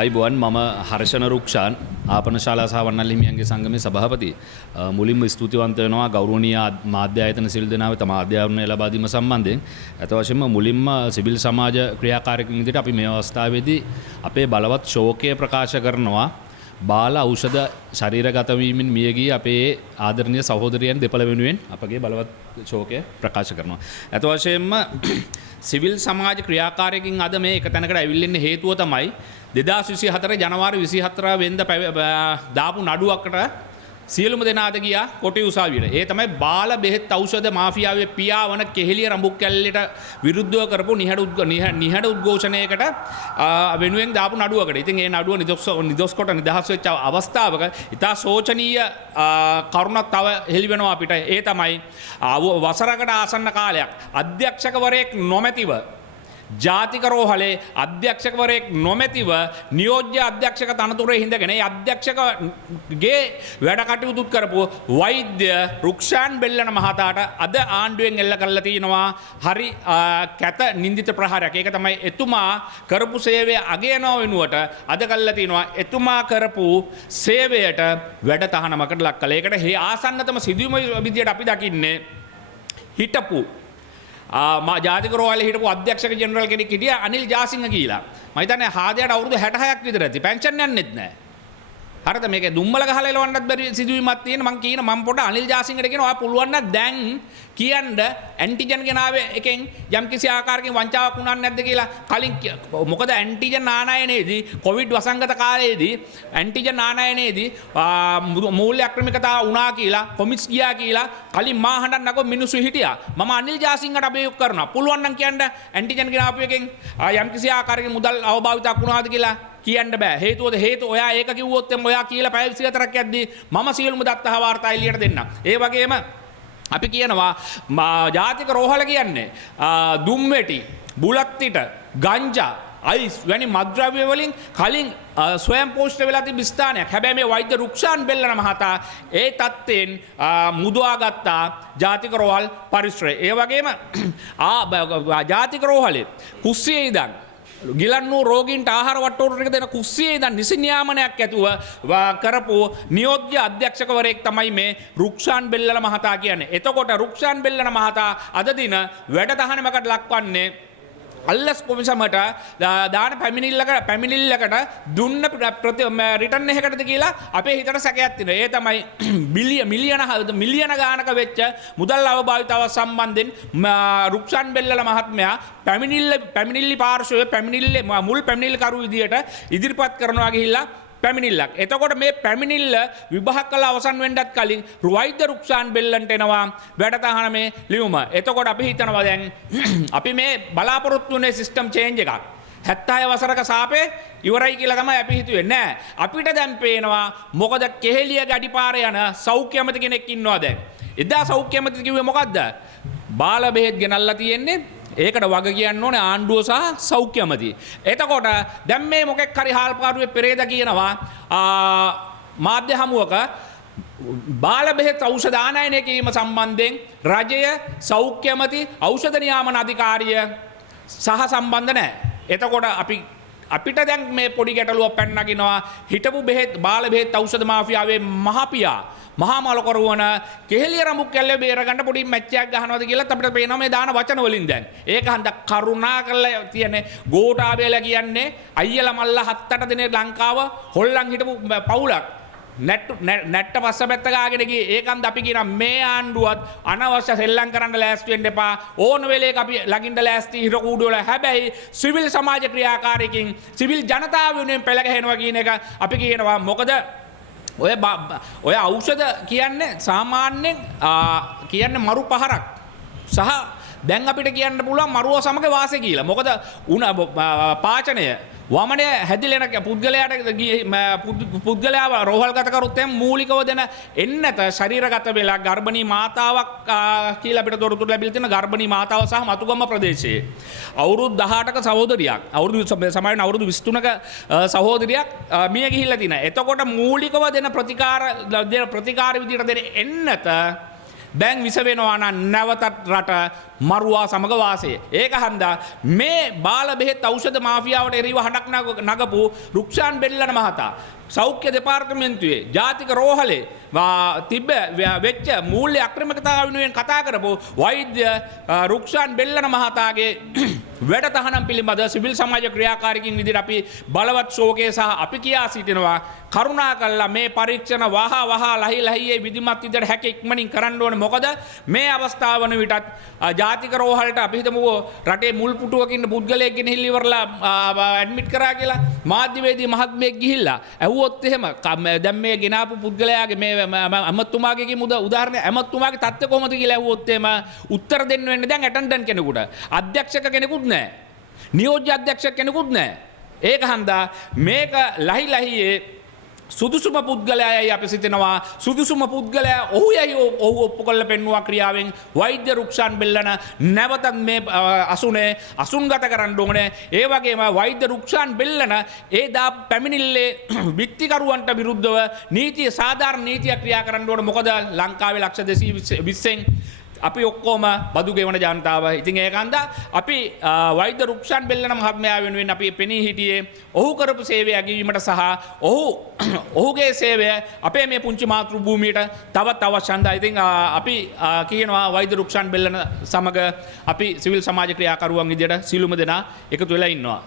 අයිබෝන් මම හර්ෂණ රුක්ෂාන් ආපන ශාලා සහ වන්නල් හිමියන්ගේ සංගමේ සභාපති. මුලින්ම ස්තුතිවන්ත වෙනවා ගෞරවනීය මාධ්‍ය ආයතන සිල් දෙනාවේ තම අධ්‍යාපනය ලබා දීම සම්බන්ධයෙන්. අත වශයෙන්ම මුලින්ම සිවිල් සමාජ ක්‍රියාකාරකයන් විදිහට අපි මේ අවස්ථාවේදී අපේ බලවත් ශෝකය ප්‍රකාශ කරනවා. බාල ඖෂධ ශරීරගත වීමෙන් මියගිය අපේ ආදරණීය සහෝදරයන් දෙපළ වෙනුවෙන් අපගේ බලවත් ශෝකය ප්‍රකාශ කරනවා. අත වශයෙන්ම සිවිල් සමාජ ක්‍රියාකාරකයන් අද මේ එක තැනකට ඇවිල්ලා ඉන්න හේතුව තමයි 2024 ජනවාරි 24 වෙනිදා දාපු නඩුවකට සියලුම දෙනාද ගියා කොටි උසාවියට. ඒ තමයි බාල බෙහෙත් ඖෂධ මාෆියාවේ පියාවන කෙහෙලිය රඹුක් කැල්ලේට විරුද්ධව කරපු නිහඬ උද්ඝෝෂණයකට වෙනුවෙන් දාපු නඩුවකට. ඉතින් ඒ නඩුව නිදොස් කොට නිදහස් වෙච්ච අවස්ථාවක ඉතා ශෝචනීය කරුණක් තව හෙළි වෙනවා අපිට. ඒ තමයි වසරකට ආසන්න කාලයක් අධ්‍යක්ෂකවරයෙක් නොමැතිව ජාතික රෝහලේ අධ්‍යක්ෂකවරයෙක් නොමැතිව නියෝජ්‍ය අධ්‍යක්ෂක තනතුරේ හිඳගෙන ඒ අධ්‍යක්ෂකගේ වැඩ කටයුතු කරපු වෛද්‍ය රුක්ෂාන් බෙල්ලන මහතාට අද ආණ්ඩුවෙන් එල්ල කරලා තිනවා හරි කැත නින්දිත ප්‍රහාරයක්. ඒක තමයි එතුමා කරපු සේවය අගයනව වෙනුවට අද කරලා තිනවා එතුමා කරපු සේවයට වැඩ තහනමකට ලක් කළා. ඒකට හේ ආසන්නතම සිදුවීම විදියට අපි දකින්නේ හිටපු ජාතික රෝහලේ හිටපු අධ්‍යක්ෂක ජෙනරල් කෙනෙක් හිටියා අනිල් ජාසිංහ කියලා. මම හිතන්නේ හාදයට අවුරුදු 66ක් විතර ඇති. පෙන්ෂන් යන්නෙත් නැහැ. හරිද මේක දුම්මල ගහලා එලවන්නත් බැරි සිදුවීමක් තියෙන. මම පොඩ අනිල් ජාසිංහට කියනවා ඔයා පුළුවන් නම් දැන් කියන්න ඇන්ටිජන් ගෙනාවේ එකෙන් යම් කිසි ආකාරයකින් වංචාවක් වුණා නැද්ද කියලා කලින් මොකද ඇන්ටිජන් ආනයනයේදී කොවිඩ් වසංගත කාලයේදී ඇන්ටිජන් ආනයනයේදී මූල්‍ය අක්‍රමිකතාව වුණා කියලා කොමිට්ස් ගියා කියලා කලින් මා හඬන්න නැගො මිනිස්සු හිටියා. මම අනිල් ජාසිංහට අභියෝග කරනවා පුළුවන් නම් කියන්න ඇන්ටිජන් ගෙනාපු එකෙන් යම් කිසි ආකාරයකින් මුදල් අවභාවිතයක් වුණාද කියලා කියන්න බෑ. හේතුව ඔයා ඒක කිව්වොත් එම් ඔයා කියලා පැය 24ක් යද්දී මම සියලුම දත්ත වාර්තා එළියට දෙන්නම්. ඒ වගේම අපි කියනවා ජාතික රෝහල කියන්නේ දුම්වැටි, බුලත්තිට, ගංජා, අයිස් වැනි මත්ද්‍රව්‍ය වලින් කලින් ස්වයං පෝෂ්ඨ වෙලා තිබු ස්ථානයක්. හැබැයි මේ වෛද්‍ය රුක්ෂාන් බෙල්ලන මහතා ඒ තත්ත්වයෙන් මුදවාගත්තා ජාතික රෝහල් පරිශ්‍රය. ඒ වගේම ජාතික රෝහලේ කුස්සියේ ඉඳන් ගිලන්නු රෝගීන්ට ආහාර වට්ටෝරු ටික දෙන කුස්සියේ ඉඳන් නිසි නියාමනයක් ඇතුව කරපු නියෝජ්‍ය අධ්‍යක්ෂකවරයෙක් තමයි මේ රුක්ෂාන් බෙල්ලන මහතා කියන්නේ. එතකොට රුක්ෂාන් බෙල්ලන මහතා අද දින වැඩ තහනමකට ලක්වන්නේ අල්ලස් කොමිසමට දාන පැමිණිල්ලකට දුන්න රිටර්න් එකකටද කියලා අපේ හිතට සැකයක් තියෙනවා. ඒ තමයි මිලියන ගානක වෙච්ච මුදල් අවභාවිතාව සම්බන්ධයෙන් රුක්ෂාන් බෙල්ලල මහත්මයා පැමිණිල්ල පාර්ශවයේ මුල් පැමිණිල්ලකරු විදියට ඉදිරිපත් කරනවා ගිහිල්ලා පැමිණිල්ලක්. එතකොට මේ පැමිණිල්ල විභාග කළ අවසන් වෙන්නත් කලින් වෛද්‍ය රුක්ෂාන් බෙල්ලන්ට එනවා වැඩතහන මේ ලියුම. එතකොට අපි හිතනවා දැන් අපි මේ බලාපොරොත්තු වෙන සිස්ටම් චේන්ජ් එකක් 76 වසරක සාපේ ඉවරයි කියලා තමයි අපි හිතුවේ. නෑ අපිට දැන් පේනවා මොකද කෙහෙලිය ගඩිපාර යන සෞඛ්‍ය ඇමති කෙනෙක් ඉන්නවා දැන්. එදා සෞඛ්‍ය ඇමති කිව්වේ මොකද්ද? බාල බෙහෙත් ගෙනල්ලා තියෙන්නේ ඒකට වග කියන්න ඕනේ ආණ්ඩුව සහ සෞඛ්‍ය ඇමති. එතකොට දැන් මේ මොකෙක් හරි හාල්පාරුවේ පෙරේද කියනවා මාධ්‍ය හමුවක බාල බෙහෙත් ඖෂධ ආනයනය කිරීම සම්බන්ධයෙන් රජය සෞඛ්‍ය ඇමති ඖෂධ නියාමන අධිකාරිය සහ සම්බන්ධ නැහැ. එතකොට අපිට දැන් මේ පොඩි ගැටලුවක් පැනනගිනවා හිටපු බාල බෙහෙත් ඖෂධ මාෆියාවේ මහපියා මහා මලකරුවන කෙහෙලිය රඹුක් කැල්ලේ බේරගන්න පොඩි මැච්චයක් ගහනවාද කියලා අපිට පේනවා මේ දාන වචන වලින් දැන්. ඒක හන්ද කරුණා කරලා තියෙන්නේ ගෝඨාභයලා කියන්නේ අයියලා මල්ලා 7-8 දිනේ ලංකාව හොල්ලන් හිටපු පවුලක්. නැට්ට පස්ස පැත්ත ගාගෙන ගියේ. ඒකන්ද අපි කියන මේ ආණ්ඩුවත් අනවශ්‍ය සෙල්ලම් කරන්න ලෑස්ති වෙන්න එපා. ඕන වෙලේක අපි ළඟින්ද ලෑස්ති හිර කූඩු වල. හැබැයි සිවිල් සමාජ ක්‍රියාකාරකයන් සිවිල් ජනතාව වෙනුවෙන් පෙළ ගැහෙනවා කියන එක අපි කියනවා. මොකද ඔය ඖෂධ කියන්නේ සාමාන්‍යයෙන් කියන්නේ මරු පහරක් සහ දැන් අපිට කියන්න පුළුවන් මරුව සමග වාසය කියලා. මොකද පාචනය වමනය හැදිලෙන පුද්ගලයාව රෝහල්ගත කරුත් එම් මූලිකව දෙන එන්නත ශරීරගත වෙලා ගර්භණී මාතාවක් කියලා අපිට තොරතුරු ලැබිලා තියෙන ගර්භණී මාතාව සහ මතුගම ප්‍රදේශයේ අවුරුදු 18ක සහෝදරියක් අවුරුදු 23ක සහෝදරියක් මිය ගිහිල්ලා තිනා. එතකොට මූලිකව දෙන ප්‍රතිකාර විදිහට දෙන එන්නත දැන් විස වෙනවා නම් නැවතත් රට මරුවා සමග වාසය. ඒක හන්දා මේ බාල බෙහෙත් ඖෂධ මාෆියාවට එරෙහිව හඩක් නගපු රුක්ෂාන් බෙල්ලන මහතා සෞඛ්‍ය දෙපාර්තමේන්තුවේ ජාතික රෝහලේ තිබ්බ වෙච්ච මූල්‍ය අක්‍රමිකතාව වෙනුවෙන් කතා කරපු වෛද්‍ය රුක්ෂාන් බෙල්ලන මහතාගේ වැඩ තහනම් පිළිබඳ සිවිල් සමාජ ක්‍රියාකාරිකින් විදිහට අපි බලවත් ශෝකය සහ අපි කියා සිටිනවා කරුණාකරලා මේ පරීක්ෂණ වහා ලහියේ විධිමත් විදිහට හැක ඉක්මනින් කරන්න ඕනේ. මොකද මේ අවස්ථාව වන විටත් ජාතික රෝහලට අපි හිතමු රටේ මුල් පුටුවක ඉන්න පුද්ගලයෙක් ගෙනහිල්ල ඉවරලා ඇඩ්මිට් කරා කියලා මාධ්‍යවේදී මහත්මයෙක් ගිහිල්ලා ඇහුවොත් එහෙම දැන් මේ ගෙනාපු පුද්ගලයාගේ මේ අමතුමාගේ උදාහරණ අමතුමාගේ තත්ත්වය කොහොමද කියලා ඇහුවොත් එහෙම උත්තර දෙන්න වෙන්නේ දැන් ඇටෙන්ඩන්ට් කෙනෙකුට අධ්‍යක්ෂක කෙනෙකුත් නැහැ. නියෝජ්‍ය අධ්‍යක්ෂක කෙනෙකුත් නැහැ. ඒක හන්දා මේක ලහියේ සුදුසුම පුද්ගලයායි අපි සිතනවා. සුදුසුම පුද්ගලයා ඔහු යයි ඔහු ඔප්පු කරලා පෙන්වුවා ක්‍රියාවෙන් වෛද්‍ය රුක්ෂාන් බෙල්ලන නැවතත් මේ අසුන්ගත කරන්න ඕනේ. ඒ වගේම වෛද්‍ය රුක්ෂාන් බෙල්ලන ඒ දා පැමිණිල්ලේ විත්තිකරුවන්ට විරුද්ධව නීතිය සාධාරණ නීතියක් ක්‍රියා කරන්න ඕනේ. මොකද ලංකාවේ ලක්ෂ 220න් අපි ඔක්කොම බදු ගෙවන ජනතාව. ඉතින් ඒක හන්දා අපි වෛද්‍ය රුක්ෂාන් බෙල්ලන මහත්මයා වෙනුවෙන් අපි පෙනී හිටියේ ඔහු කරපු සේවය අගීමට සහ ඔහුගේ සේවය අපේ මේ පුංචි මාතෘ භූමියට තවත් අවශ්‍යයි. ඉතින් අපි කියනවා වෛද්‍ය රුක්ෂාන් බෙල්ලන සමග අපි සිවිල් සමාජ ක්‍රියාකරුවන් විදියට සියලුම දෙනා එකතු වෙලා ඉන්නවා.